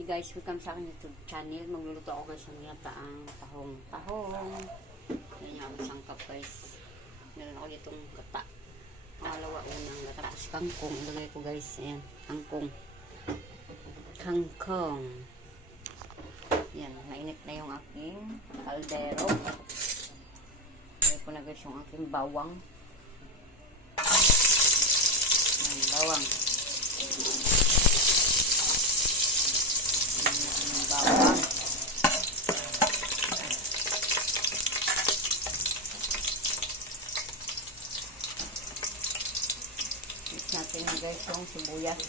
Hey guys, welcome sa aking YouTube channel. Magluluto ako guys ng ginataang tahong. Yan yung sangkap guys. Meron ako ditong gata. Pangalawa unang gata. Tapos kangkong. Ilagay ko guys. Ayan, kangkong. Kangkong. Yan, mainit na yung aking kaldero. Ilagay ko na guys yung aking bawang. Yan, bawang. Bawang. Mix natin na guys yung sibuyas.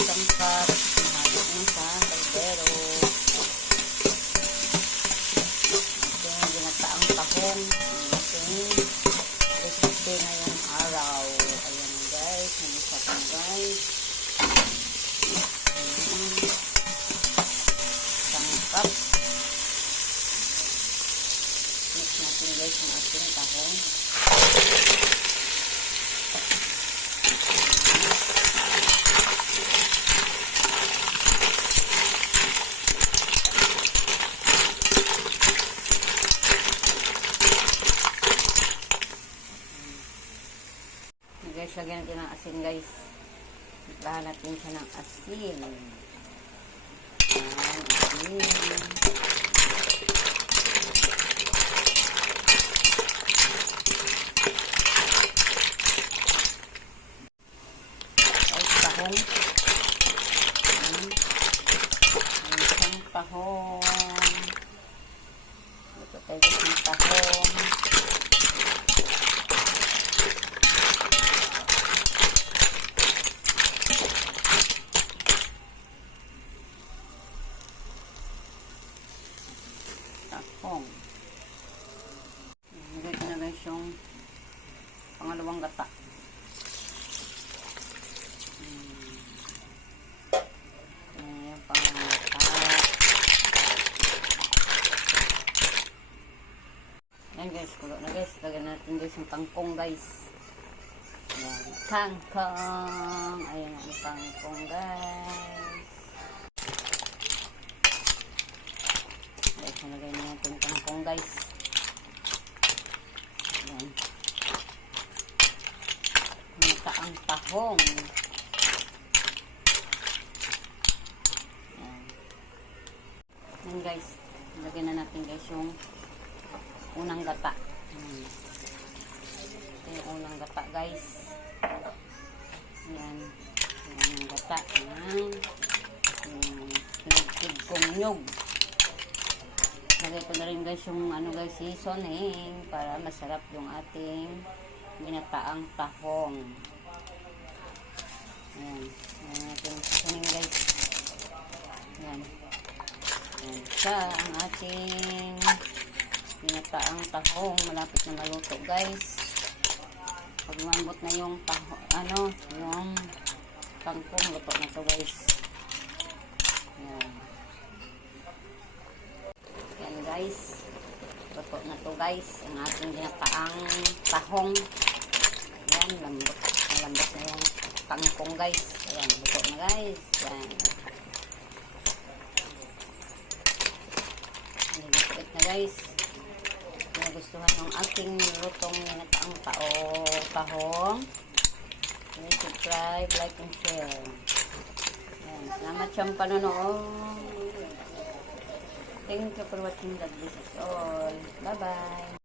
Sangkap, mahalo na sa kaldero. Ating ginataang tahong, ating recipe ngayong araw. Ayan guys, nagisa ko guys. Ayan. Sangkap. Mix natin guys yung ating tahong. Guys, lagyan natin ng asin guys. Iplahan natin siya ng asin. Ayan, asin. Guys, tahong. Ayan. Isang tahong. Ito tayo guys ng tahong. Nagay ko na guys yung pangalawang gata. Yung pangalawang gata. Ayan guys, kulo na guys. Lagyan natin guys yung kangkong guys. Ayan, kangkong. Ayan ang kangkong guys. Guys, nalagay na natin yung kangkong guys. Ayan. Ginataang tahong. Ayan. Ayan guys. Lagyan na natin guys yung unang gata. Ito yung unang gata guys. Ayan. Unang gata. Ayan. Pinagkid kong nyog. Lagay ko na rin guys yung ano guys, seasoning para masarap yung ating ginataang tahong. Ayan. Ayan natin yung seasoning guys. Ayan. Ayan siya ang ating ginataang tahong. Malapit na maluto guys. Pag umambot na yung tahong, yung kangkong, luto na to guys. Ayan. Yan guys, luto na to guys ang ating ginataang tahong. Yan, lambot na yung kangkong guys. Ayan, luto na guys. Yan, luto na guys. Kung nagustuhan yung ating lutong ginataang tahong, please subscribe, like and share. Yan, salamat siyang panonood. Thank you for watching. God bless us all. Bye-bye.